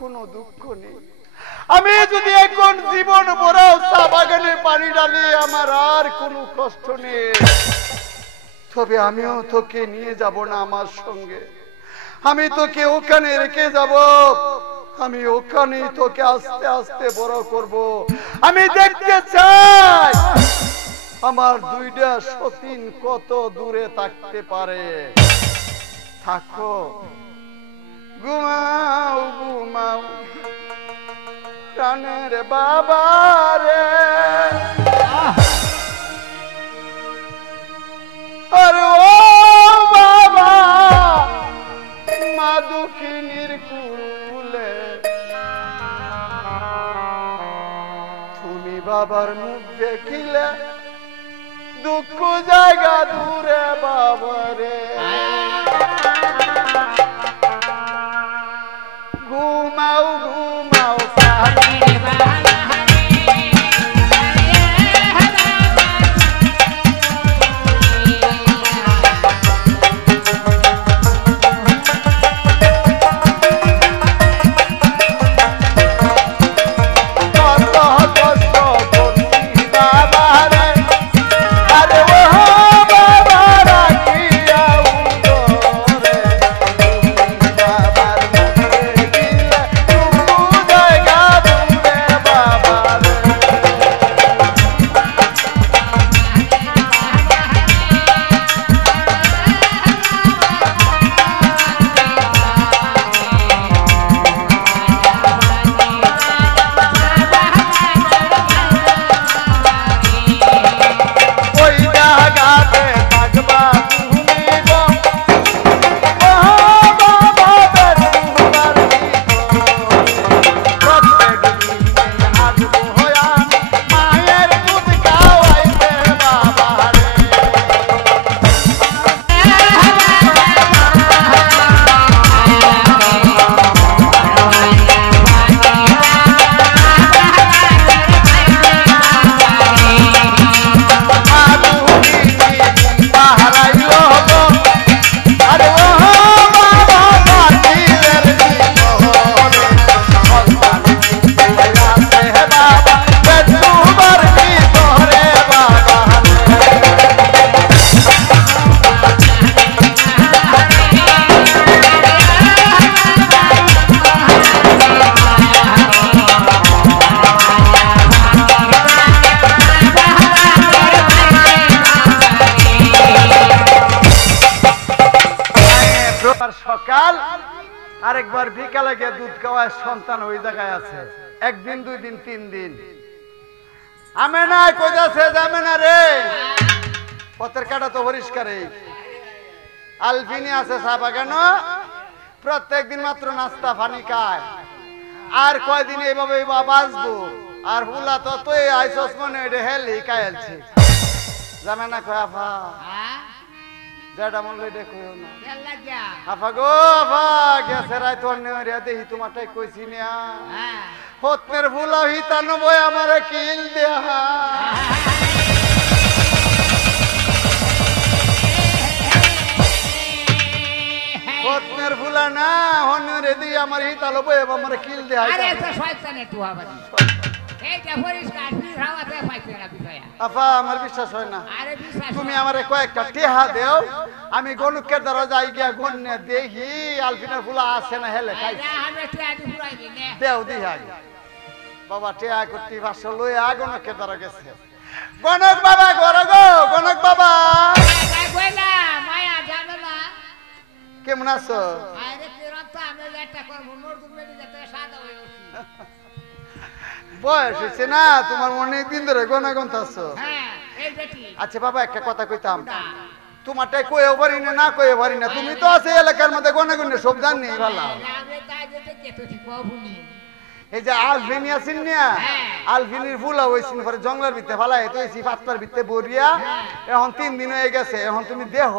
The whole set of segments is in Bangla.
কোনো দুঃখ নেই। আমি যদি এখন জীবন ভরা চা বাগানে পানি ঢালি আমার আর কোনো কষ্ট নেই, তবে আমিও তোকে নিয়ে যাব না আমার সঙ্গে। আমি তোকে ওখানে রেখে যাব, আমি ওখানে তোকে আস্তে আস্তে বড় করব। আমি দেখতে চাই আমার দুইটা সতীন কত দূরে থাকতে পারে। থাকো, ঘুমাও ঘুমাও প্রাণের বাবা রে। আরে ও বাবা, মা দুঃখিনীর কুলে তুমি বাবার মুখ দেখিলে দুঃখ জায়গা দূরে বাবা রে। ঘুমাও ঘুমাও প্রাণের বাবা। সকাল আরেকবার বিকালে গিয়ে দুধ খাওয়ায় সন্তান ওই জায়গায় আছে। একদিন দুই দিন তিন দিন আমি না কোথাছে যাবে না রে। পথের কাটা তো পরিষ্কার। আলফিনি আছে চা বাগান, প্রত্যেক দিন মাত্র নাস্তা পানি খায়। আর কয়দিন এইভাবে বাঁচবো। আর হুলা তো তুই আইসস মনে হেলি খাইলছি যাবে না কয় আফা যেটা মনে দেখো না আফা গো আফা গেছে রায় তোর নেওয়া দেখি তোমারটাই কইছি না হতের ভুলা হিতানো বই আমার কিল দেহা হতের ভুলা না হনের দিয়ে আমার হিতালো বই আমার কিল দেহা। আরে তো শয়তান একটু আবাদি এইটা পরিষ্কার ফিরাওয়াতে পাইছে না বিষয় আফা আমার বিশ্বাস হয় না। তুমি আমারে কয়েকটা টেহা দেও, আমি গনুকের দ্বারা যাই গিয়া গন্যা দেখি আলফিনার ফুলা আছে না হেলে খাই দেও দিহা বাবা টেহা করতে ভাষা লই গণকের দ্বারা গেছে। গণক বাবা ঘর গো গণক বাবা মায়া জানো না কেমন আছো? বয়স হয়েছে না তোমার অনেক দিন ধরে গণাগন্ত আছো। আচ্ছা বাবা একটা কথা কইতাম, তোমারটাই কয়ে পারি না না কয়ে পারি না, তুমি তো আছে এলাকার মধ্যে গণাগণ্য সব জানি ভালো। এই যে আলফিনি আছেন না আলফিনির ফুলা হয়েছিল পরে জঙ্গলের ভিতরে ফালা হয়েছি পাঁচটার ভিতরে বরিয়া এখন 3 দিন হয়ে গেছে। এখন তুমি দেহ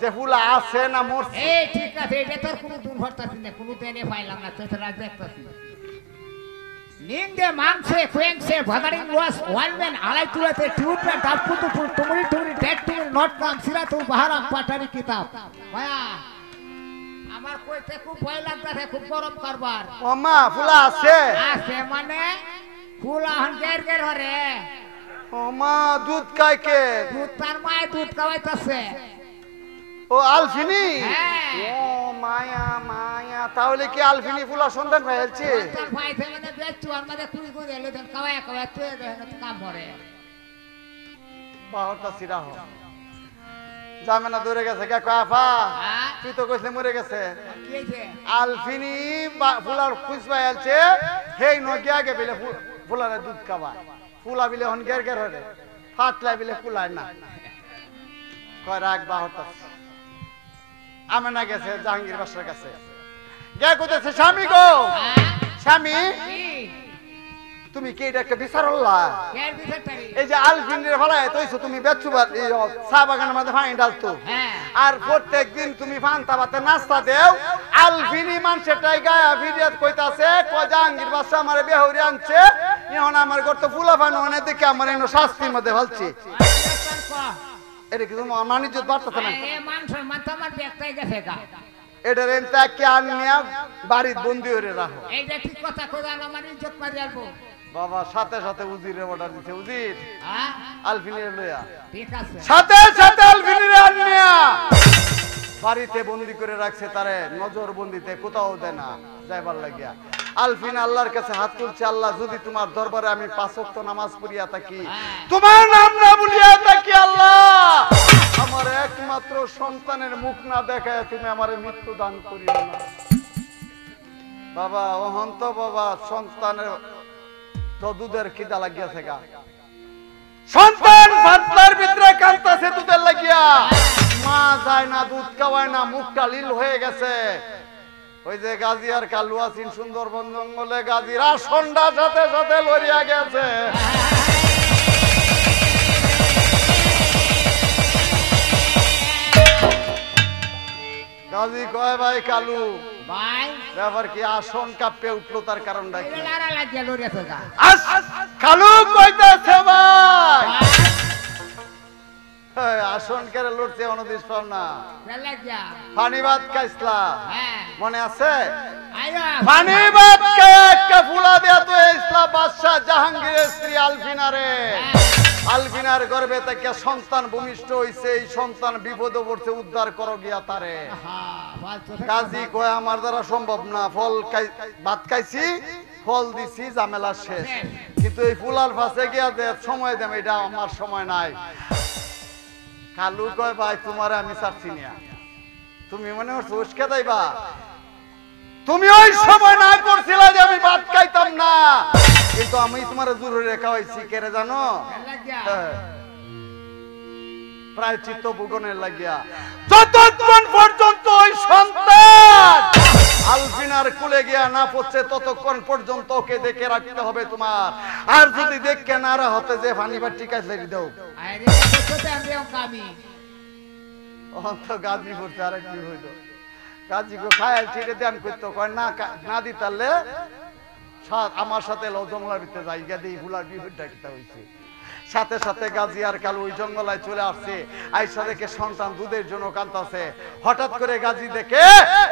যে ফুলা আছে না মরছে। ঠিক আছে এটা তোর কোনো দুর্ঘটনা না কোনো দেনে পাইলাম না তো রাত দেখতাছি নিন্দে মাংসে ফেংসে ভাদারিং ওয়াস ওয়ালমেন আলাই তুলাতে টিউটরা ডাবকুতু তুমুরি তুমুরি ডেট তুমুরি নট নাম সিরাতুল বাহারাম পাটারি কিতাব মায়া আমার কইতে খুব ভয় লাগতাছে খুব গরম করবার ও মা ফুলা আছে আছে মানে ফুলা হন গের গের হরে ও মা দুধ খায় কে দুধ তার মায়ে দুধ খাওয়াইতাছে ও আলফিনি হ্যাঁ। ও মায়া মায়া তাহলে কি আলফিনি ফুলা সন্তান হয়েছে তার ভাই থেকে মানে বেচু আর মানে তুই করে এলো দেন খাওয়ায় খাওয়ায় তুই কাম করে বাহরটা সিরা হ জামেনা দূরে গেছে কে কাফা হ্যাঁ? তুই তো কইলে মরে গেছে কি হইছে আলফিনি ফুলার খুঁজবা আছে হেই নগিয়া গে বিলে ফুলারে দুধ খাবা ফুলা বিলে হন গের গের হরে ফাটলা বিলে ফুলায় না কয় রাখ বাহরটা আমেনা গেছে জাহাঙ্গীর বাসার কাছে গে কইতেছে স্বামী গো হ্যাঁ? স্বামী কি তুমি কি এটা একটা বিচারল্লা কের বিচারটারি এই যে আলফিনের ফলায় তৈছো তুমি বেচুবার চা বাগানের মধ্যে পানি ডালতো হ্যাঁ আর প্রত্যেক দিন তুমি ফান্তা ভাতে নাস্তা দেও আলফিনি মানুষের গায়া ফিরিয়াত কইতাছে জাহাঙ্গীর বাসা আমার বেহরি আনছে এখন আমার ঘর তো ফুলা ফানো অনেক দেখে আমার এনে শাস্তির মধ্যে ফেলছি এটা কি তোমার মানিজ্য বাড়তেছে না এ মানুষের মাথা আমার ব্যাগটাই গেছে গা এটা রেন্টাকে আনিয়া বাড়ির বন্দি হয়ে রাখো এইটা ঠিক কথা কইরা আমার ইজ্জত মারি আলবো বাবা সাথে সাথে উজিরে অর্ডার দিছে উজির হ্যাঁ আলফিনের লইয়া ঠিক আছে সাথে সাথে আলফিনের আনিয়া বাড়িতে বন্দি করে রাখছে তারে নজর বন্দিতে কোথাও দেয় না যাইবার লাগিয়া আলফিন আল্লাহর কাছে হাত তুলছে আল্লাহ যদি তোমার দরবারে আমি 5 ওয়াক্ত নামাজ পড়িয়া থাকি তোমার নাম না বলিয়া থাকি আল্লাহ আমার একমাত্র সন্তানের মুখ না দেখায় তুমি আমারে মৃত্যু দান করিও না বাবা অহন্ত বাবা সন্তানের তো দুধের খিদা লাগিয়াছে গা সন্তান ভাতলার ভিতরে কাঁদতাছে দুধের লাগিয়া মা যায় না দুধ খাওয়ায় না মুখটা লীল হয়ে গেছে ওই যে গাজী আর কালু আছেন সুন্দরবন জঙ্গলে গাজীরা সন্ধ্যার সাথে সাথে লড়িয়া গেছে গাজী কয় ভাই কালু ভাই ব্যাপার কি আসন কাঁপে উঠলো তার কারণটা কি এটা লারা লাগিয়া লড়িয়াছে গা কালু কইতাছে ভাই আসন কেড়ে লড়ছে অনদিস পাও না লাগিয়া পানি ভাত খাইছলা হ্যাঁ মনে আছে আইয়া পানি ভাত খায় একটা ফুলা দেয়া তো ইসলাম বাদশা জাহাঙ্গীরের স্ত্রী আলফিনারে আলফিনার গর্ভে থেকে সন্তান ভূমিষ্ঠ হইছে এই সন্তান বিপদে পড়ছে উদ্ধার করো গিয়া তারে কাজী কয় আমার দ্বারা সম্ভব না ফল ভাত খাইছি ফল দিছি ঝামেলা শেষ কিন্তু এই ফুলার ফাঁসে গিয়া দে সময় দেম এটা আমার সময় নাই কালু কয় ভাই তোমার আমি ছাড়ছি না তুমি মনে করছো উস্কে দাইবা তুমি ওই সময় না করছিলা যে আমি ভাত খাইতাম না কিন্তু আমি তোমার জোরে রেখা হয়েছি কেরে জানো প্রায় চিত্ত ভুগনের লাগিয়া যতক্ষণ পর্যন্ত ওই সন্তান আলফিনার কুলে গিয়া না পড়ছে ততক্ষণ পর্যন্ত ওকে দেখে রাখতে হবে তোমার আর যদি দেখে না হতে যে পানি বা টিকাই লেগে দাও অন্ত গাজী করতে আরেক কি হইল গাজী গো খায়াল ছিটে ধ্যান করতো কয় না দিতালে আমার সাথে জঙ্গলার ভিতরে জায়গা দিয়ে ফুলার বিহুটা কিতা হয়েছে সাথে সাথে গাজী আর কালু ওই জঙ্গলায় চলে আসছে আইসা দেখে সন্তান দুধের জন্য কাঁদতাছে হঠাৎ করে গাজী দেখে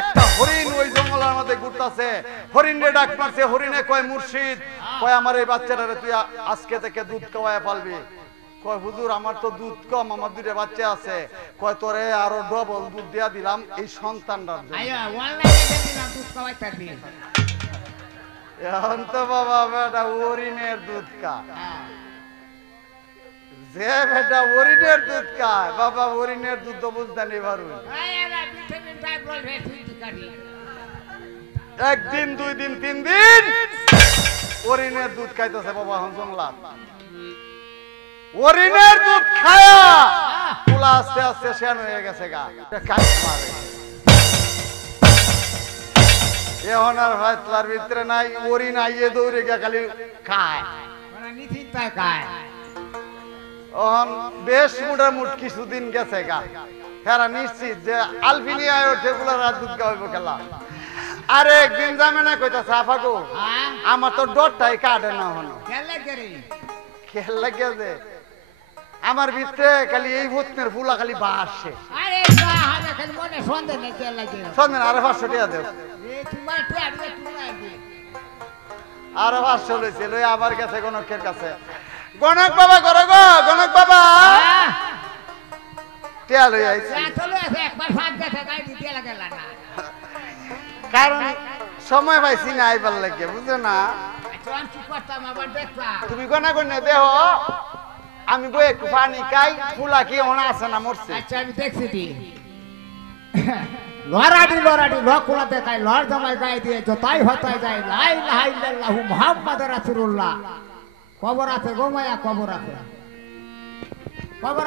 একটা হরিণ ওই জঙ্গলের মধ্যে ঘুরতাছে হরিণে ডাক মারছে হরিণে কয় মুর্শিদ কয় আমার এই বাচ্চাটারে তুই আজকে থেকে দুধ খাওয়ায় পালবি কয় হুজুর আমার তো দুধ কম আমার দুইটা বাচ্চা আছে কয় তোরে আরো ডবল দুধ দিয়া দিলাম এই সন্তানটার জন্য এখন তো বাবা বেটা হরিণের দুধ খায় যে বেটা হরিণের দুধ খায় বাবা হরিণের দুধ তো বুঝতে নেই পারুন একদিন 2 দিন 3 দিন হরিণের দুধ খাইতেছে বাবা জংলা হরিণের দুধ খায়া ফুলা আস্তে আস্তে শেন হয়ে গেছে গা কাজ মারে এখন আর ভাতলার ভিতরে নাই হরিণ আইয়ে দৌড়ে গিয়া খালি খায় বেশ মোটামুট কিছুদিন গেছে গা হেরা নিশ্চিত যে আলফিনি আয় ওঠে গুলা রাত দুধ খাওয়াইব খেলা আরে একদিন যাবে না কইতাছে আফা গো আমার তো ডরটাই কাটে না হনো খেল লাগে যে আমার ভিতরে খালি এই ভূতের ফুলা খালি বাসে খালি মনে সন্দেহ নেই তেল লাগে সন্দেহ আরে 500 টাকা দেও এই তোমার টিয়া দিয়ে তোমার দিয়ে আরে 500 লইছে লই আমার কাছে গণকের কাছে গণক বাবা করো গো গণক বাবা টিয়া লই আইছি চলো একবার ফাঁক গেছে গাই দিতে লাগে না কারণ সময় পাইছি না আইবার লাগে বুঝছো না আমি কি করতাম আবার দেখতাম তুমি গনা গনে দেহ আমি বই একটু পানি খাই ফুলা কি ওনা আছে না মরছে আচ্ছা আমি দেখছি দি লড়াডি লকুলা দেখায় লড় জমায় গায়ে দিয়ে যতাই হতাই যায় লা ইলাহা ইল্লাল্লাহু মুহাম্মাদুর রাসূলুল্লাহ কবর আছে গোমায়া কবর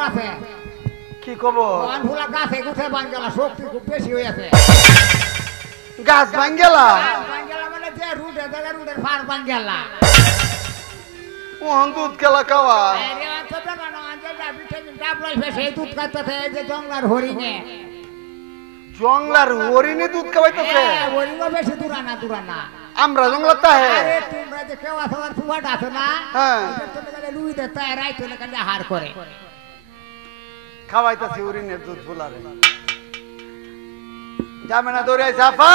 আছে কি খবর কোন ফুলা গাছে গুছে বাঙ্গালা শক্তি খুব বেশি হয়েছে গাছ ভাঙ্গেলা বাঙ্গালা মানে যে রুডের ফার বাঙ্গালা ওহন দুধ খেলা খাওয়া আরে তো না না আঞ্জা ভিটামিন ডাবল ফেসে দুধ খাইতেছে এই যে জংলার হরিণে জংলার হরিণে দুধ খাওয়াইতেছে হরিণও বেশি দূরানা আমরা জংলাতে হে আরে তোমরা যে কেউ আসার ফুয়াটা আছে না হ্যাঁ তুমি গেলে লুই দে তাই রাইতে না হার করে খাওয়াইতেছে হরিণের দুধ ফুলারে যাবে না দৌড়ে জাফা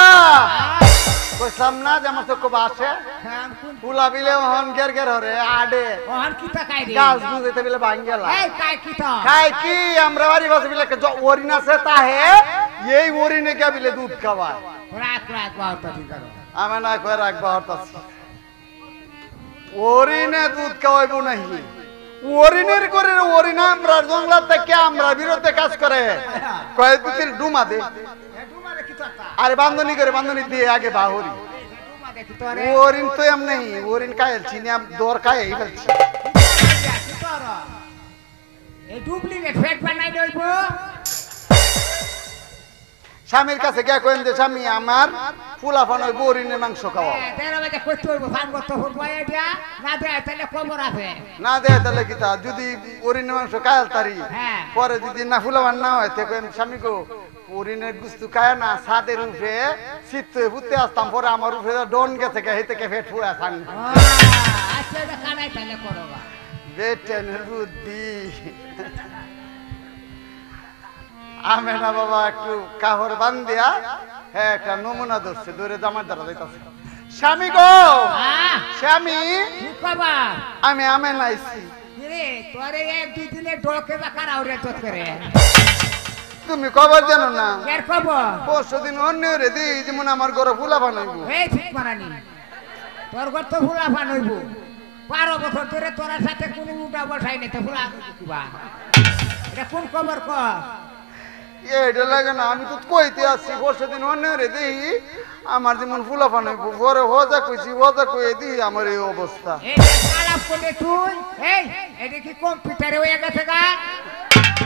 কইসাম না যে আমার তো খুব আসে ফুলা বিলে হন গের হরে আডে ওহন কি তা খাই রে গাছ দুধেতে বিলে ভাঙ্গেলা এই কাই কি তো খাই কি আমরা বাড়ি বসে বিলে হরিণ আছে তাহে এই হরিণে কে বিলে দুধ খাওয়ায় রাত বাউতা ঠিক করো আমি না কই রাখবা হতাছি হরিণে দুধ খাওয়াইবো নাহি হরিণের করে হরিণ আমরা জঙ্গলা থেকে আমরা বিরুদ্ধে কাজ করে কয় দুতির ডুমা দে ডুমারে কি তোটা আরে বান্ধনী করে বান্ধনী দিয়ে আগে বাহরি ডুমা দেখি তোরে হরিণ তো এম নেই হরিণ কায়েল চিনি আম দর কায়ে ফেলছি কি তোর এই ডুপ্লিকেট ফেক বানাই দইবো স্বামীর কাছে গিয়া কইন যে স্বামী আমার ফুলাফান ওই হরিণের মাংস খাওয়া তেরা বাজে কইতে হইবো সাম করতে হইবো এটা না দে তাহলে খবর আছে না দে তাহলে কি তা যদি হরিণের মাংস কায়াল তারি হ্যাঁ পরে যদি না ফুলাফান না হয় তে কইন স্বামী গো হরিণের গুস্তু খায় না ছাদের উপরে শীত ফুটতে আসতাম পরে আমার উপরে ডন গেছে হে থেকে ফেট ফুয়া থান আচ্ছা এটা কানাই তাহলে করো বেটেনের বুদ্ধি আমি না বাবা একটু কাহর বান্ধিয়া হ্যাঁ একটা নমুনা ধরছে দূরে জামার দ্বারা যাইতাছে স্বামী গো স্বামী কি খবর আমি আমে নাইছি রে তোরে এক দুই দিনে ডোকে বা কারাও রে তোর করে তুমি খবর জানো না এর খবর পরশুদিন অন্য রে দি যেমন আমার ঘরে ফুলা বানাইব এই ঠিক মারানি তোর ঘর তো ফুলা বানাইব 12 বছর ধরে তোর সাথে কোনো উঠা বসাই নাই তো ফুলা দিবা এটা কোন খবর ক এটা লাগে না আমি তো কইতে আসছি পরশুদিন অন্য রে দেই আমার যেমন ফুলা বানাইব পরে হজা কই দি আমার এই অবস্থা এই কালাপ করে তুই এই এটা কি কম্পিউটারে হয়ে গেছে গা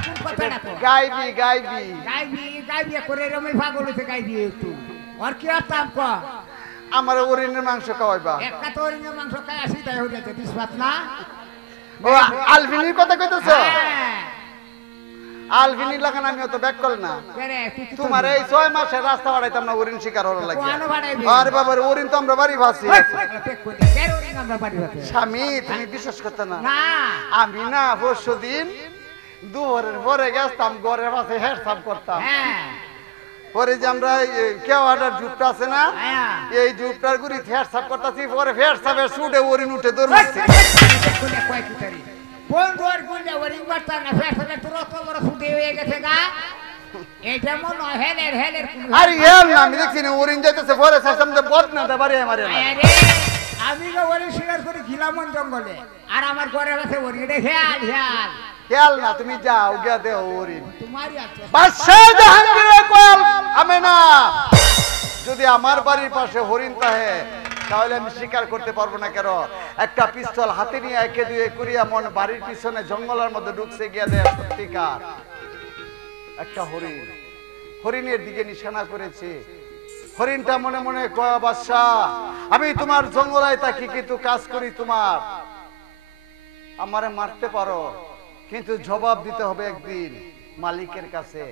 কোন কথাটা তো গাইবি গাইবি করে রমি পাগল হইছে গাইবি একটু আর কি আতাম ক আমার হরিণের মাংস খাওয়াইবা একটা তো হরিণের মাংস খাই আসি তাই হয়ে যাচ্ছে বিস্বাদ না ও আলভিনির কথা কইতেছ হ্যাঁ আলভিনি লাগান আমি অত ব্যাক কল না কেরে তুই কি তোমার এই 6 মাসের রাস্তা বাড়াইতাম না হরিণ শিকার হওয়ার লাগে কোন বাড়াইবি আরে বাবা হরিণ তো আমরা বাড়ি ভাসি কেন হরিণ আমরা বাড়ি হতে স্বামী তুমি বিশ্বাস করতে না না আমি না পরশুদিন দুপুরের পরে গেছতাম ঘরের পাশে হেড সাফ করতাম হ্যাঁ পরে যে আমরা কেওয়াটার জুপটা আছে না হ্যাঁ এই জুপটার গুড়ি হেড সাফ করতেছি পরে হেড সাফের সুটে হরিণ উঠে দৌড় মারছে কোনে কয় কি করি বন্ধুর গুলে হরিণ মারতা না ফেসলে তোর অত বড় ফুটে হয়ে গেছে গা এই যেমন হেলের আরে হেল না আমি দেখছি না হরিণ যাইতেছে পরে সামনে যে বদ না দে বাড়ি আমারে না আরে আমি তো হরিণ শিকার করে গিলাম জঙ্গলে আর আমার ঘরের কাছে হরিণ হেয়াল খেয়াল না তুমি যাও গিয়া দেও হরিণ তোমারই আছে বাদশাহ জাহাঙ্গীরের কল আমি না যদি আমার বাড়ির পাশে হরিণ থাকে তাহলে আমি স্বীকার করতে পারবো না কেন একটা পিস্তল হাতে নিয়ে একে দুয়ে করিয়া মন বাড়ির পিছনে জঙ্গলের মধ্যে ঢুকছে গিয়া দেয় সত্যিকার একটা হরিণের দিকে নিশানা করেছে হরিণটা মনে মনে কয় বাদশাহ আমি তোমার জঙ্গলায় থাকি কিন্তু কাজ করি তোমার আমারে মারতে পারো কিন্তু জবাব দিতে হবে একদিন মালিকের কাছে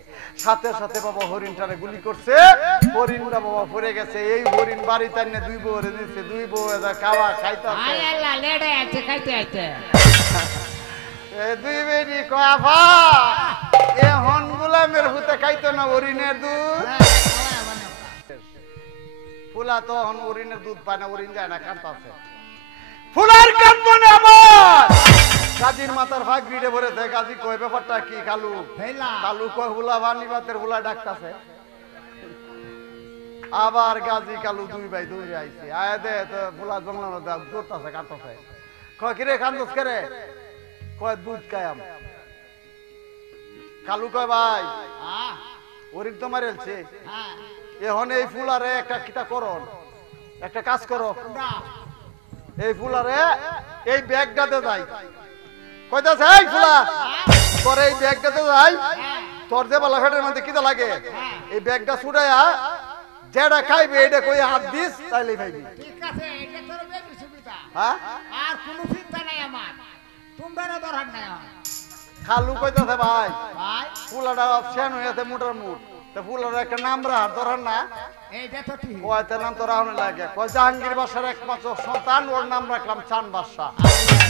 সাথে সাথে বাবা হরিণটারে গুলি করছে হরিণটা বাবা পড়ে গেছে এই হরিণ বাড়িতে এনে দুই বউ রে দিচ্ছে দুই বউ এদা খাওয়া খাইতাছে আয় আল্লাহ লেড়ে আছে খাইতে আছে দুই বেটি কয়াফা এ হনগুলা গ্রামের ভূতে খাইতো না হরিণের দুধ ফুলা তো এখন হরিণের দুধ পায় না হরিণ যায় না কাঁদতাছে ফুলার কান্দনে আমার গাজীর মাথার ভাগ ভিড়ে ভরেছে গাজী কয় ব্যাপারটা কি কালু কালু কয় হুলা বানি বাতের হুলা ডাকতাছে আবার গাজী কালু দুই ভাই দৌড়ে আইছে আয় দে তো ফুলা জঙ্গলানো দৌড়তাছে কাঁদতাছে কয় কিরে কান্দস করে কয় দুধ খায়াম কালু কয় ভাই হরিণ তো মারেলছে এখন এই ফুলারে একটা কিতা করন একটা কাজ করো এই ফুলারে এই ব্যাগটাতে যাই কইতাছে এই ফুলা তোর এই ব্যাগটাতে যাই তোর যে বালা ফেটের মধ্যে কিতা লাগে এই ব্যাগটা ছুড়াইয়া যেটা খাইবে এটা কই হাত দিস তাইলে খাইবি ঠিক আছে এটা তোর বেশি সুবিধা হ্যাঁ আর কোনো চিন্তা নাই আমার তোমরা দরকার নাই খালু কইতাছে ভাই ভাই ফুলাটা অপশন হইয়াছে মোটার মুট তো ফুলার একটা নাম রাখ ধরার না এইটা তো ঠিক কয়তে নাম তো রাহনে লাগে কয় জাহাঙ্গীর বাসার একমাত্র সন্তান ওর নাম রাখলাম চান বাদশা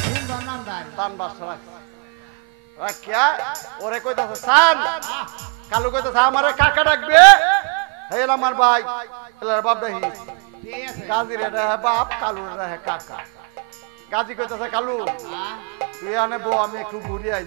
সুন্দর নাম দাই চান বাদশা রাখিয়া ওরে কইতাছে চান কালু কইতাছে আমারে কাকা ডাকবে হেল আমার ভাই হেলার বাপ দেখি ঠিক আছে গাজীর এটা হ্যাঁ বাপ কালুর এটা হ্যাঁ কাকা গাজী কইতাছে কালু তুই আনে বউ আমি একটু ঘুরি আই